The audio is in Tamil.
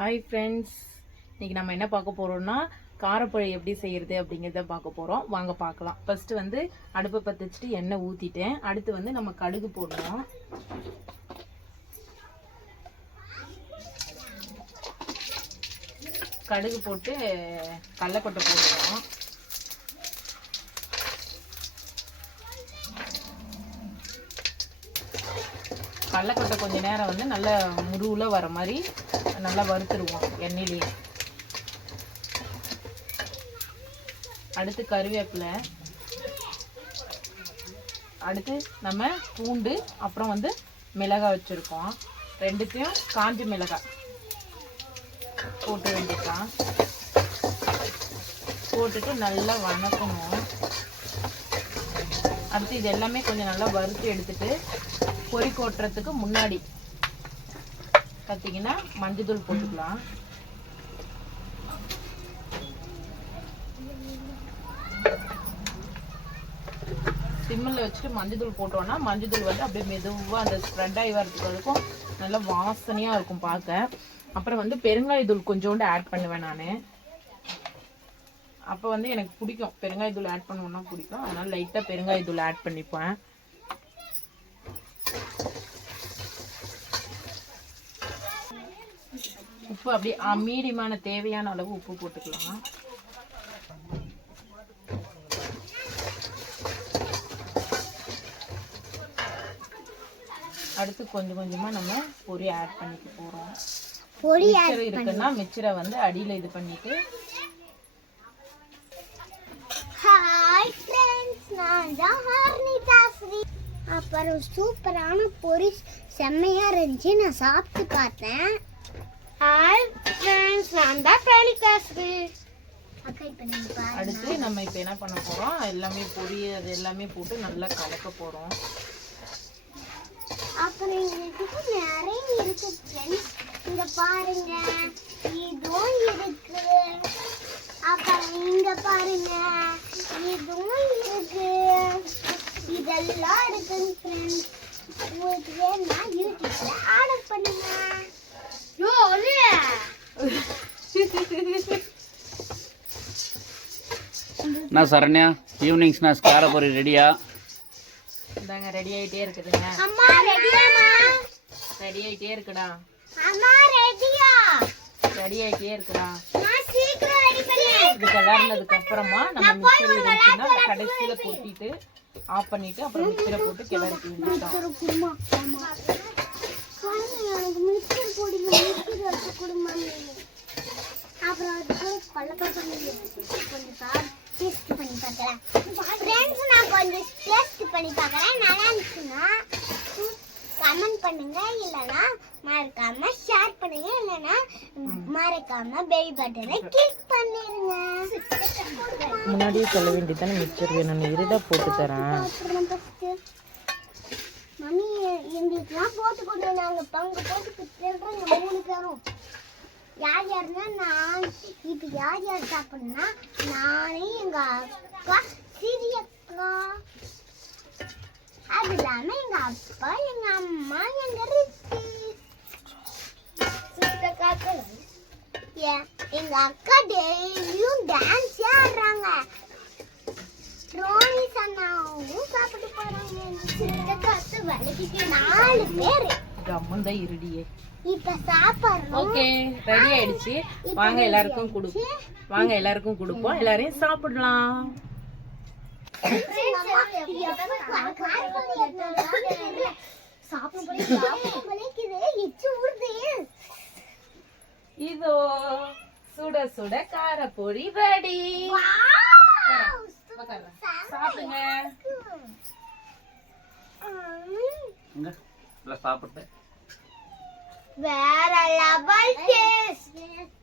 ஹாய் ஃப்ரெண்ட்ஸ் இன்றைக்கி நம்ம என்ன பார்க்க போகிறோம்னா காரப்பழி எப்படி செய்கிறது அப்படிங்கிறத பார்க்க போகிறோம் வாங்க பார்க்கலாம். ஃபஸ்ட்டு வந்து அடுப்பை பற்ற வச்சுட்டு எண்ணெய் ஊற்றிட்டேன் அடுத்து வந்து நம்ம கடுகு போடணும். கடுகு போட்டு கடலக்கொட்டை போடுறோம் கடலக்கொட்டை கொஞ்ச நேரம் வந்து நல்லா முருவுல வர மாதிரி நல்லா வறுத்துருவோம் எண்ணெயிலேயே. அடுத்து கருவேப்பிலை. அடுத்து நம்ம பூண்டு அப்புறம் வந்து மிளகாய் வச்சுருக்கோம். ரெண்டுத்தையும் காஞ்சி மிளகாய் போட்டு வேண்டியதான் போட்டுட்டு நல்லா வணக்கணும். அடுத்து இது எல்லாமே கொஞ்சம் நல்லா வறுத்து எடுத்துட்டு பொறி கொட்டுறதுக்கு முன்னாடி பார்த்தீங்கன்னா மஞ்சள் போட்டுக்கலாம். சிம்மில் வச்சுட்டு மஞ்சள் போட்டோன்னா மஞ்சள் வந்து அப்படியே மெதுவாக அந்த ஸ்ப்ரெட் ஆகி வரதுக்கு வரைக்கும் நல்லா வாசனையாக இருக்கும் பார்க்க. அப்புறம் வந்து பெருங்காய தூள் கொஞ்சோண்டு ஆட் பண்ணுவேன் நான். அப்போ வந்து எனக்கு பிடிக்கும். பெருங்காயத்தூள் ஆட் பண்ணுவோன்னா பிடிக்கும். அதனால் லைட்டாக பெருங்காயத்தூள் ஆட் பண்ணிப்பேன். உப்பு அப்படியே மீடியமான தேவையான அளவு உப்பு போட்டுக்கலாம். அடுத்து கொஞ்சம் கொஞ்சமா நம்ம பொரி ஆட் பண்ணிக்க போறோம். பொடி மிச்சர் இருக்குன்னா மிச்சரை வந்து அடியில இது பண்ணிட்டு ஹாய் ஃப்ரெண்ட்ஸ் நான் தான் ஹார்னிதா ஸ்ரீ. அப்புறம் சூப்பரான பொரி செம்மையா இருந்துச்சு. நான் சாப்பிட்டு பார்த்தேன். ஃப்ரெண்ட்ஸ் நான் தான் பிராணிகா ஸ்ரீ அக்கா இப்போ நீங்க பாருங்க. அடுத்து நம்ம இப்ப என்ன பண்ண போறோம்? எல்லாமே பொரி அது எல்லாமே போட்டு நல்லா கலக்க போறோம். அப்புறம் எங்களுக்கு நிறைய இருக்கு ஃப்ரெண்ட்ஸ் இங்க பாருங்க. இதுவும் இருக்கு. அப்புறம் இங்க பாருங்க. இதுவும் இருக்கு. இதெல்லாம் இருக்கு ஃப்ரெண்ட்ஸ் உங்களுக்கு வேணா யூடியூப்ல என்ன சரண்யா ஈவினிங் ஸ்நாக்ஸ் காரப்பொரி ரெடியா இந்தாங்க ரெடி ஆயிட்டே இருக்குதுங்க. அம்மா ரெடியாமா ரெடி ஆயிட்டே இருக்குடா. அம்மா ரெடியா ரெடி ஆயிட்டே இருக்குடா. நான் சீக்கிரம் ரெடி பண்ணேன் இது கிளறினதுக்கு அப்புறமா நம்ம மிக்சர் இருந்துச்சுன்னா அதை கடைசியில கொட்டிட்டு ஆஃப் பண்ணிட்டு அப்புறம் மிக்சரை போட்டு கிளறி குடுமா எனக்கு மிக்சர் போடுங்க மிக்சர் வச்சு குடுமா அப்புறம் அதுக்கு பல்லப்பக்கம் கொஞ்சம் டேஸ்ட் பண்ணி பார்க்கலாம் ஃப்ரெண்ட்ஸ் நான் கொஞ்சம் டேஸ்ட் பண்ணி பார்க்குறேன். நல்லா இருந்துச்சுன்னா கமெண்ட் பண்ணுங்க. இல்லைன்னா மறக்காம ஷேர் பண்ணுங்க. இல்லைன்னா மறக்காம பெல் பட்டனை கிளிக் பண்ணிருங்க. முன்னாடியே சொல்ல வேண்டியதானே மிக்சர் வேணும்னு இருடா போட்டு தரேன். மம்மி எங்களுக்குலாம் போட்டு கொண்டு நாங்கள் பங்கு போட்டு எங்கள் மூணு பேரும். யார் யாருன்னா நான் இப்போ யார் யார் சாப்பிட்ணுன்னா நானே எங்கள் அக்கா சிறிய அக்கா அது இல்லாமல் எங்கள் அப்பா எங்கள் அம்மா எங்கள் ரித்தி எங்க அக்கா டெய்லியும் டான்ஸ் ஆடுறாங்க ரோனி சன்னாவும் சாப்பிட்டு போறாங்க சின்ன காசு விளக்கிட்டு நாலு பேர் கம்மன் தான் இருடியே. இப்ப சாப்பிடுறோம் ஓகே ரெடி ஆயிடுச்சு. வாங்க எல்லாருக்கும் கொடுப்போம் வாங்க எல்லாருக்கும் கொடுப்போம். எல்லாரையும் சாப்பிடலாம். இதோ சுட சுட காரப்பொடி ரெடி சாப்பிடுங்க. எங்க இல்லை சாப்பிட்டு வேற லெவல் டேஸ்ட்